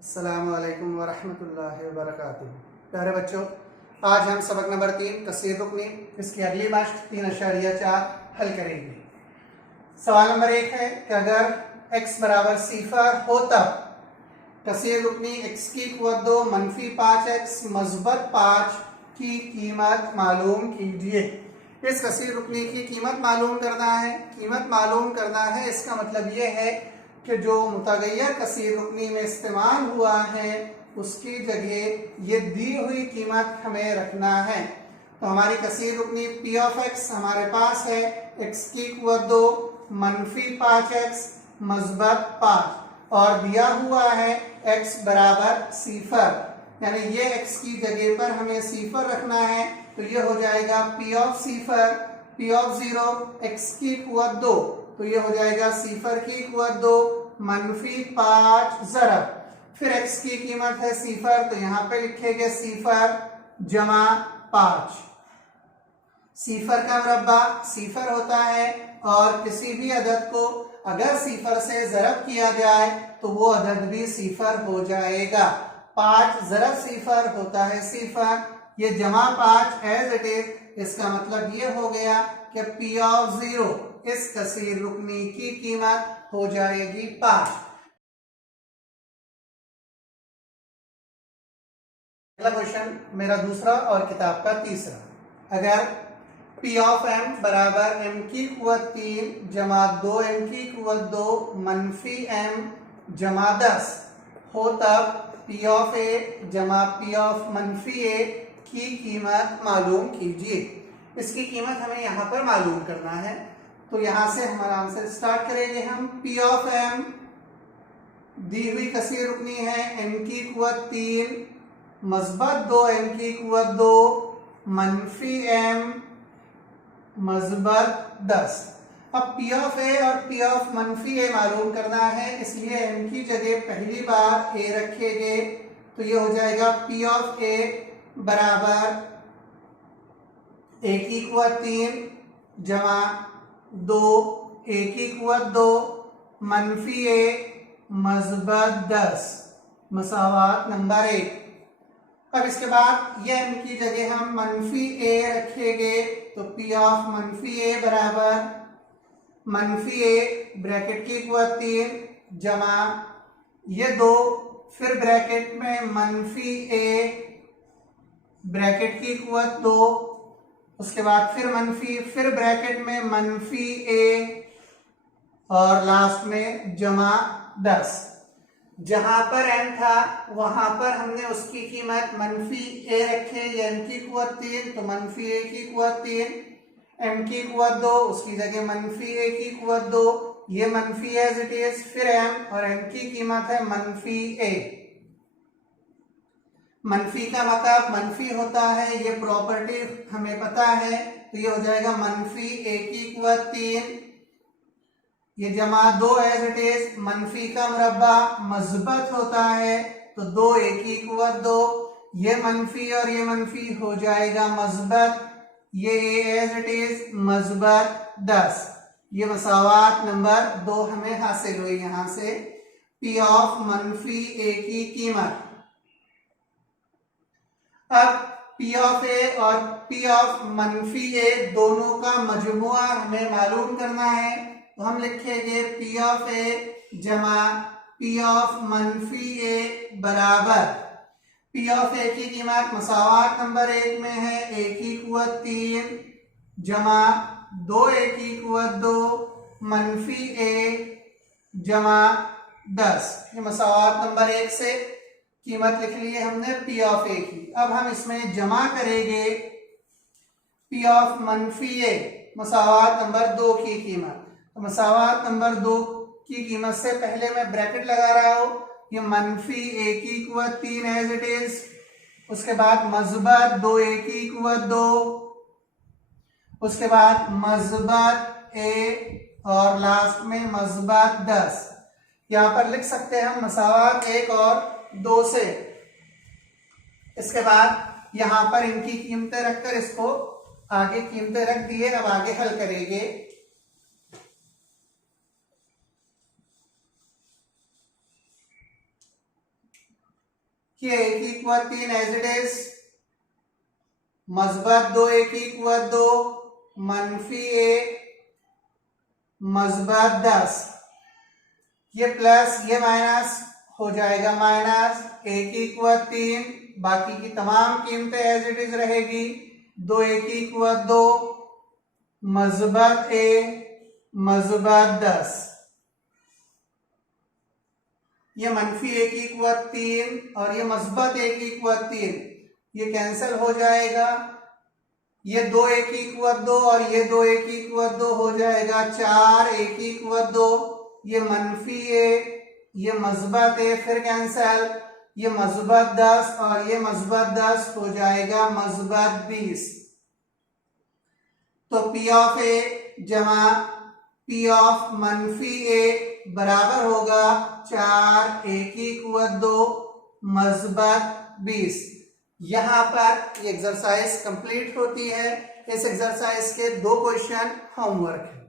अस्सलामु अलैकुम वरहमतुल्लाहि वबरकातुहू। प्यारे बच्चों, आज हम सबक नंबर 3 कसीर रुकनी इसकी अगली बात 3.4 हल करेंगे। सवाल नंबर 1 है कि अगर x बराबर सिफर हो तब कसीर रुकनी x की कुव्वत 2 मनफी 5x मस्बत 5 की कीमत मालूम कीजिए। इस कसीर रुकनी की कीमत मालूम करना है। इसका मतलब ये है कि जो मुतगय्यर कसीर रुकनी में इस्तेमाल हुआ है उसकी जगह ये दी हुई कीमत हमें रखना है। तो हमारी कसीर रुकनी पी ऑफ एक्स हमारे पास है x की कुव्वत 2 मनफी 5x मस्बत 5 और दिया हुआ है x बराबर सिफर, यानी ये x की जगह पर हमें सिफर रखना है। तो ये हो जाएगा P of cipher P of 0 x की कुव्वत 2, तो ये हो जाएगा सिफर की कुव्वत 2 मनफी 5 ज़रब फिर x की कीमत है सिफर, तो यहाँ पे लिखेंगे सिफर जमा 5। सिफर का मुरब्बा सिफर होता है और किसी भी अदद को अगर सिफर से ज़रब किया जाए तो वो अदद भी सिफर हो जाएगा। 5 ज़रब सिफर होता है सिफर, ये जमा 5 एज इट इज। इसका मतलब ये हो गया कि पी ऑफ 0 इस कसीर रुकनी की कीमत हो जाएगी 5। अगला क्वेश्चन मेरा दूसरा और किताब का तीसरा। अगर पी ऑफ एम बराबर एम की कुव्वत 3 जमा 2 एम की कुव्वत 2 मनफी एम जमा 10 हो तब पी ऑफ ए जमा पी ऑफ मनफी ए की कीमत मालूम कीजिए। इसकी कीमत हमें यहाँ पर मालूम करना है। तो यहाँ से हमारा आंसर स्टार्ट करेंगे हम। पी ऑफ एम दी हुई कसीर रुकनी है एम की कुव्वत 3 मस्बत 2 एम की कुव्वत 2 मनफी एम मस्बत 10। अब पी ऑफ ए और पी ऑफ मनफी ए मालूम करना है, इसलिए एम की जगह पहली बार ए रखेंगे। तो ये हो जाएगा पी ऑफ ए बराबर ए की कुव्वत 3 जमा 2 ए की कुव्वत 2 मनफी ए मस्बत 10 मसावात नंबर 1। अब इसके बाद ये एम की जगह हम मनफी ए रखेंगे, तो पी ऑफ मनफी ए बराबर मनफी ए ब्रैकेट की कुव्वत 3 जमा ये 2 फिर ब्रैकेट में मनफी ए ब्रैकेट की कुव्वत 2, उसके बाद फिर मनफी फिर ब्रैकेट में मनफी ए और लास्ट में जमा 10। जहां पर एम था वहां पर हमने उसकी कीमत मनफी ए रखे, एम की कुव्वत 3 तो मनफी ए की कुव्वत 3, एम की कुव्वत 2 उसकी जगह मनफी ए की कुव्वत 2, ये मनफी एज इट इज, फिर एम और एम की कीमत है मनफी ए। मनफी का मतलब मनफी होता है, ये प्रॉपर्टी हमें पता है। तो ये हो जाएगा मनफी ए की कुव्वत 3 ये जमा 2 एज इट इज, मनफी का मुरब्बा मस्बत होता है तो 2 ए की कुव्वत 2, ये मनफी और ये मनफी हो जाएगा मस्बत, ये ए एज इट इज मस्बत 10। ये मसावात नंबर 2 हमें हासिल हुई यहां से पी ऑफ मनफी ए की कीमत। अब पी ऑफ ए और पी ऑफ मनफी ए दोनों का मजमुआ हमें मालूम करना है। तो हम लिखेंगे पी ऑफ ए जमा पी ऑफ मनफी ए बराबर पी ऑफ ए की कीमत मसावात नंबर 1 में है ए की कुव्वत 3 जमा 2 ए की कुव्वत 2 मनफी ए जमा 10। ये मसावात नंबर 1 से कीमत लिख ली है हमने पी ऑफ ए की। अब हम इसमें जमा करेंगे पी ऑफ मनफी ए मसावात नंबर 2 की कीमत। तो मसावात नंबर 2 की कीमत से पहले मैं ब्रैकेट लगा रहा हूं, ये मनफी ए की कुव्वत 3 एज इट इज, उसके बाद मस्बत 2 ए की कुव्वत 2, उसके बाद मस्बत ए और लास्ट में मस्बत 10। यहां पर लिख सकते हैं हम मसावात 1 और 2 से। इसके बाद यहां पर इनकी कीमतें रखकर इसको आगे कीमतें रख दिए। अब आगे हल करेंगे। ये 1 एज इट इज, मस्बत 2 2 मनफी ए मस्बत 10, ये प्लस ये माइनस हो जाएगा माइनस, 3, बाकी की तमाम कीमतें एज इट इज रहेगी, 2 2 मस्बत ए मस्बत 10, ये मनफी 3 और ये मस्बत 3, ये कैंसिल हो जाएगा, ये 2 2 और ये 2 2 हो जाएगा 4 2, ये मनफी ए ये मस्बत ए फिर कैंसिल, ये मस्बत 10 और ये मस्बत 10 हो जाएगा मस्बत 20। तो P ऑफ ए जमा P ऑफ मनफी ए बराबर होगा 4 2 मस्बत 20। यहां पर ये एक्सरसाइज कंप्लीट होती है। इस एक्सरसाइज के 2 क्वेश्चन होमवर्क है।